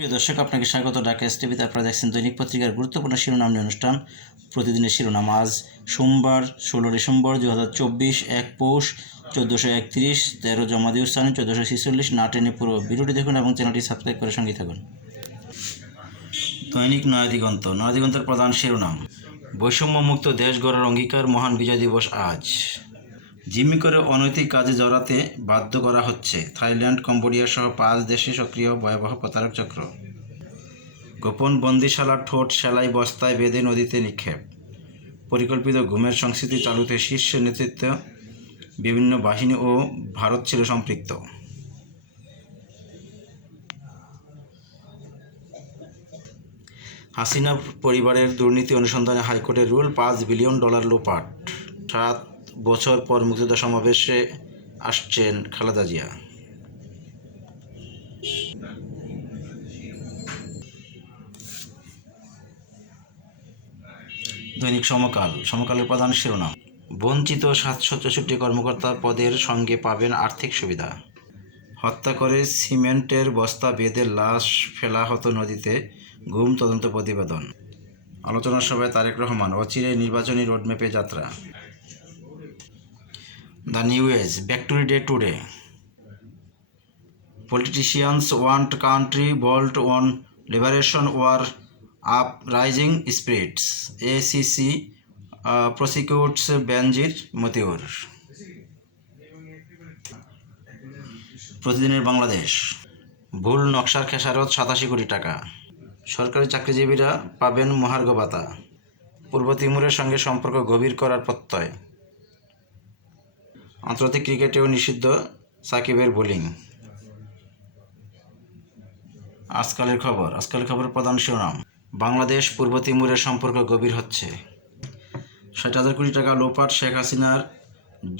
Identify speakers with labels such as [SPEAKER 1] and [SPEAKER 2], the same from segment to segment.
[SPEAKER 1] প্রিয় দর্শক, আপনাকে স্বাগত। ঢাকা এস টিভিতে আপনারা দেখছেন দৈনিক পত্রিকার গুরুত্বপূর্ণ শিরোনাম নিয়ে অনুষ্ঠান। প্রতিদিনের শিরোনাম আজ, সোমবার, ষোলো ডিসেম্বর দু হাজার চব্বিশ, এক পৌষ, চোদ্দোশো একত্রিশ, তেরো জমা জমাদিউ স্থানে চোদ্দোশো ছেচল্লিশ, না টেনে পুরো ভিডিওটি দেখুন এবং চ্যানেলটি সাবস্ক্রাইব করে সঙ্গে থাকুন। দৈনিক নয়াদিগন্ত, নয়াদিগন্তের প্রধান শিরোনাম, বৈষম্যমুক্ত দেশ গড়ার অঙ্গীকার মহান বিজয় দিবস আজ। জিম্মি করে অনৈতিক কাজে জড়াতে বাধ্য করা হচ্ছে। থাইল্যান্ড, কম্বোডিয়া সহ পাঁচ দেশে সক্রিয় ভয়াবহ প্রতারক চক্র। গোপন বন্দিশালার ঠোঁট সেলাই বস্তায় বেঁধে নদীতে নিক্ষেপ। পরিকল্পিত ঘুমের সংস্কৃতি চালুতে শীর্ষ নেতৃত্ব, বিভিন্ন বাহিনী ও ভারত ছিল সম্পৃক্ত। হাসিনা পরিবারের দুর্নীতি অনুসন্ধানে হাইকোর্টের রুল পাঁচ বিলিয়ন ডলার লোপাট। সাত বছর পর মুক্তিযোদ্ধা সমাবেশে আসছেন খালেদা জিয়া। দৈনিক সমকাল, সমকালের প্রধান শিরোনাম। বঞ্চিত সাতশো চৌষট্টি কর্মকর্তা পদের সঙ্গে পাবেন আর্থিক সুবিধা। হত্যা করে সিমেন্টের বস্তা বেঁধে লাশ ফেলা হতো নদীতে, গুম তদন্ত প্রতিবেদন। আলোচনা সভায় তারেক রহমান অচিরে নির্বাচনী রোডম্যাপে যাত্রা। The New Age back to day today politicians want country bolt on liberation war uprising spirits. Acc uh, prosecutes benjir Motiur প্রতিদিনের বাংলাদেশ। ভুল নকশার খেসারত সাতাশি কোটি টাকা। সরকারি চাকরিজীবীরা পাবেন মহার্ঘ ভাতা। পূর্ব তিমুরের সঙ্গে সম্পর্ক গভীর করার প্রত্যয়। আন্তর্জাতিক ক্রিকেটেও নিষিদ্ধ সাকিবের বোলিং। আজকালের খবর আজকালের খবর প্রধান শিরোনাম, বাংলাদেশ পূর্ব তিমুরের সম্পর্ক গভীর হচ্ছে। ষাট হাজার কোটি টাকা লোপাট শেখ হাসিনার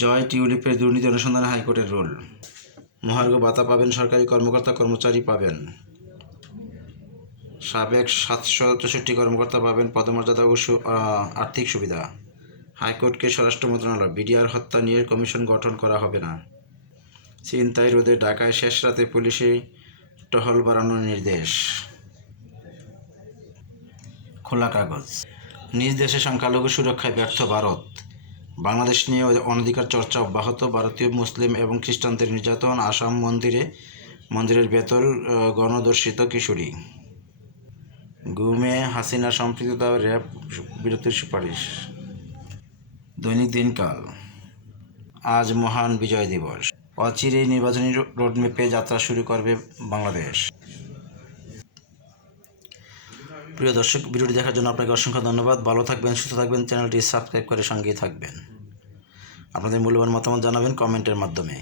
[SPEAKER 1] জয় টিউলিপের দুর্নীতি অনুসন্ধানে হাইকোর্টের রুল। মহার্ঘ ভাতা পাবেন সরকারি কর্মকর্তা, কর্মচারী পাবেন। সাবেক সাতশো চৌষট্টি কর্মকর্তা পাবেন পদমর্যাদা ও আর্থিক সুবিধা। হাইকোর্টকে স্বরাষ্ট্র মন্ত্রণালয়, বিডিআর হত্যা নিয়ে কমিশন গঠন করা হবে না। ছিনতাই রোধে ঢাকায় শেষ রাতে পুলিশে টহল বাড়ানোর নির্দেশ। খোলা কাগজ। নিজ দেশে সংখ্যালঘু সুরক্ষায় ব্যর্থ ভারত। বাংলাদেশ নিয়ে অনধিকার চর্চা অব্যাহত। ভারতীয়, মুসলিম এবং খ্রিস্টানদের নির্যাতন, আসাম মন্দিরে, মন্দিরের ভেতর গণদর্শিত কিশোরী। গুমে হাসিনা সম্পৃক্ততা র্যাব বিরতির সুপারিশ। দৈনিক দিনকাল। আজ মহান বিজয় দিবস। অচিরে নির্বাচনী রোডম্যাপে যাত্রা শুরু করবে বাংলাদেশ। প্রিয় দর্শক, ভিডিওটি দেখার জন্য আপনাকে অসংখ্য ধন্যবাদ। ভালো থাকবেন, সুস্থ থাকবেন। চ্যানেলটি সাবস্ক্রাইব করে সঙ্গেই থাকবেন। আপনাদের মূল্যবান মতামত জানাবেন কমেন্টের মাধ্যমে।